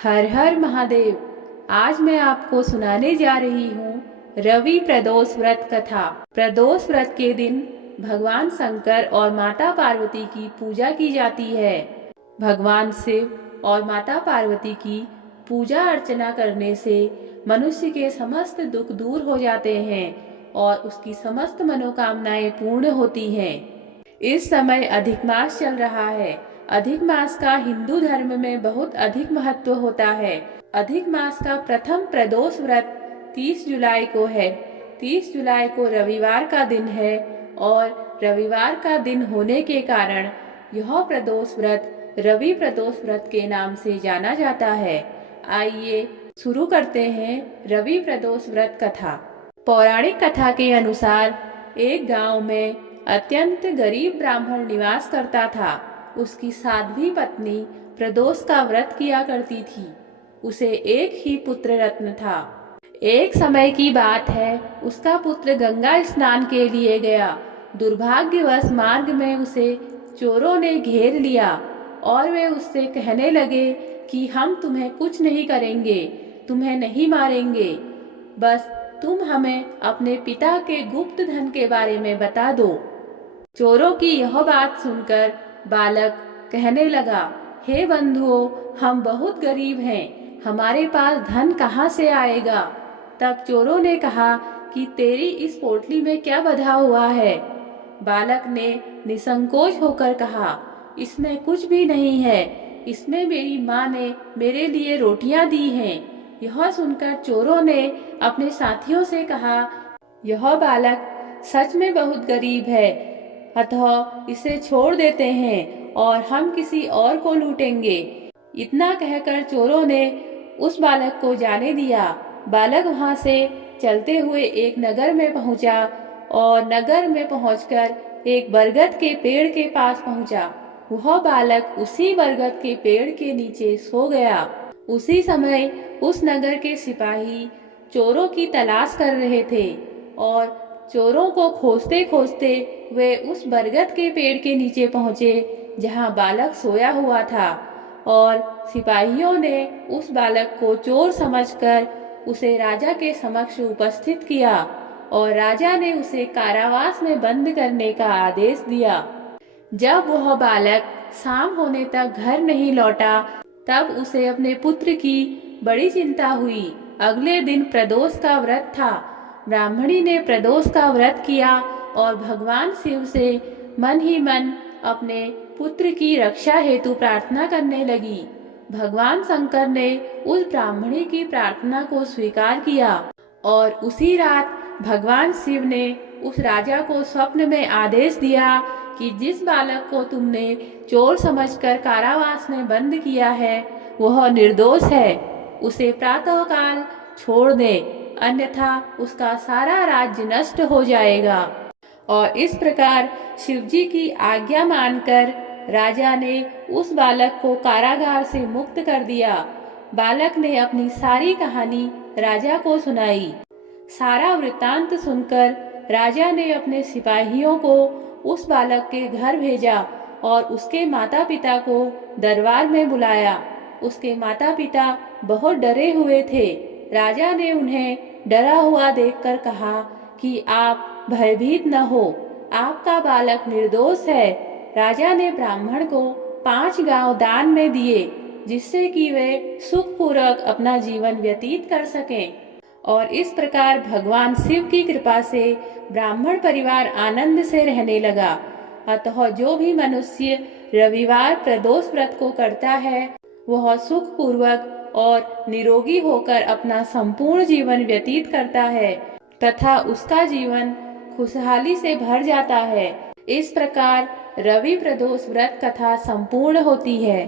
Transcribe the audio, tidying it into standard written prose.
हर हर महादेव। आज मैं आपको सुनाने जा रही हूँ रवि प्रदोष व्रत कथा। प्रदोष व्रत के दिन भगवान शंकर और माता पार्वती की पूजा की जाती है। भगवान शिव और माता पार्वती की पूजा अर्चना करने से मनुष्य के समस्त दुख दूर हो जाते हैं और उसकी समस्त मनोकामनाएं पूर्ण होती हैं। इस समय अधिक मास चल रहा है। अधिक मास का हिंदू धर्म में बहुत अधिक महत्व होता है। अधिक मास का प्रथम प्रदोष व्रत 30 जुलाई को है। 30 जुलाई को रविवार का दिन है और रविवार का दिन होने के कारण यह प्रदोष व्रत रवि प्रदोष व्रत के नाम से जाना जाता है। आइए शुरू करते हैं रवि प्रदोष व्रत कथा। पौराणिक कथा के अनुसार एक गांव में अत्यंत गरीब ब्राह्मण निवास करता था। उसकी साध्वी पत्नी प्रदोष का व्रत किया करती थी। उसे एक ही पुत्र रत्न था। एक समय की बात है, उसका पुत्र गंगा स्नान के लिए गया। दुर्भाग्यवश मार्ग में उसे चोरों ने घेर लिया और वे उससे कहने लगे कि हम तुम्हें कुछ नहीं करेंगे, तुम्हें नहीं मारेंगे, बस तुम हमें अपने पिता के गुप्त धन के बारे में बता दो। चोरों की यह बात सुनकर बालक कहने लगा, हे बंधुओं, हम बहुत गरीब हैं, हमारे पास धन कहाँ से आएगा। तब चोरों ने कहा कि तेरी इस पोटली में क्या बंधा हुआ है। बालक ने निसंकोच होकर कहा, इसमें कुछ भी नहीं है, इसमें मेरी माँ ने मेरे लिए रोटियां दी हैं। यह सुनकर चोरों ने अपने साथियों से कहा, यह बालक सच में बहुत गरीब है, अतः इसे छोड़ देते हैं और हम किसी और को लूटेंगे। इतना कहकर चोरों ने उस बालक को जाने दिया। बालक वहां से चलते हुए एक नगर में पहुंचा और नगर में पहुंचकर एक बरगद के पेड़ के पास पहुंचा। वह बालक उसी बरगद के पेड़ के नीचे सो गया। उसी समय उस नगर के सिपाही चोरों की तलाश कर रहे थे और चोरों को खोजते खोजते वे उस बरगद के पेड़ के नीचे पहुंचे जहां बालक सोया हुआ था और सिपाहियों ने उस बालक को चोर समझकर उसे राजा के समक्ष उपस्थित किया और राजा ने उसे कारावास में बंद करने का आदेश दिया। जब वह बालक शाम होने तक घर नहीं लौटा तब उसे अपने पुत्र की बड़ी चिंता हुई। अगले दिन प्रदोष का व्रत था। ब्राह्मणी ने प्रदोष का व्रत किया और भगवान शिव से मन ही मन अपने पुत्र की रक्षा हेतु प्रार्थना करने लगी। भगवान शंकर ने उस ब्राह्मणी की प्रार्थना को स्वीकार किया और उसी रात भगवान शिव ने उस राजा को स्वप्न में आदेश दिया कि जिस बालक को तुमने चोर समझकर कारावास में बंद किया है वह निर्दोष है, उसे प्रातःकाल छोड़ दे, अन्यथा उसका सारा राज्य नष्ट हो जाएगा। और इस प्रकार शिवजी की आज्ञा मानकर राजा ने उस बालक को कारागार से मुक्त कर दिया। बालक ने अपनी सारी कहानी राजा को सुनाई। सारा वृत्तांत सुनकर राजा ने अपने सिपाहियों को उस बालक के घर भेजा और उसके माता पिता को दरबार में बुलाया। उसके माता पिता बहुत डरे हुए थे। राजा ने उन्हें डरा हुआ देखकर कहा कि आप भयभीत न हो, आपका बालक निर्दोष है। राजा ने ब्राह्मण को 5 गांव दान में दिए जिससे कि वे सुखपूर्वक अपना जीवन व्यतीत कर सकें। और इस प्रकार भगवान शिव की कृपा से ब्राह्मण परिवार आनंद से रहने लगा। अतः जो भी मनुष्य रविवार प्रदोष व्रत को करता है वह सुखपूर्वक और निरोगी होकर अपना संपूर्ण जीवन व्यतीत करता है तथा उसका जीवन खुशहाली से भर जाता है। इस प्रकार रवि प्रदोष व्रत कथा संपूर्ण होती है।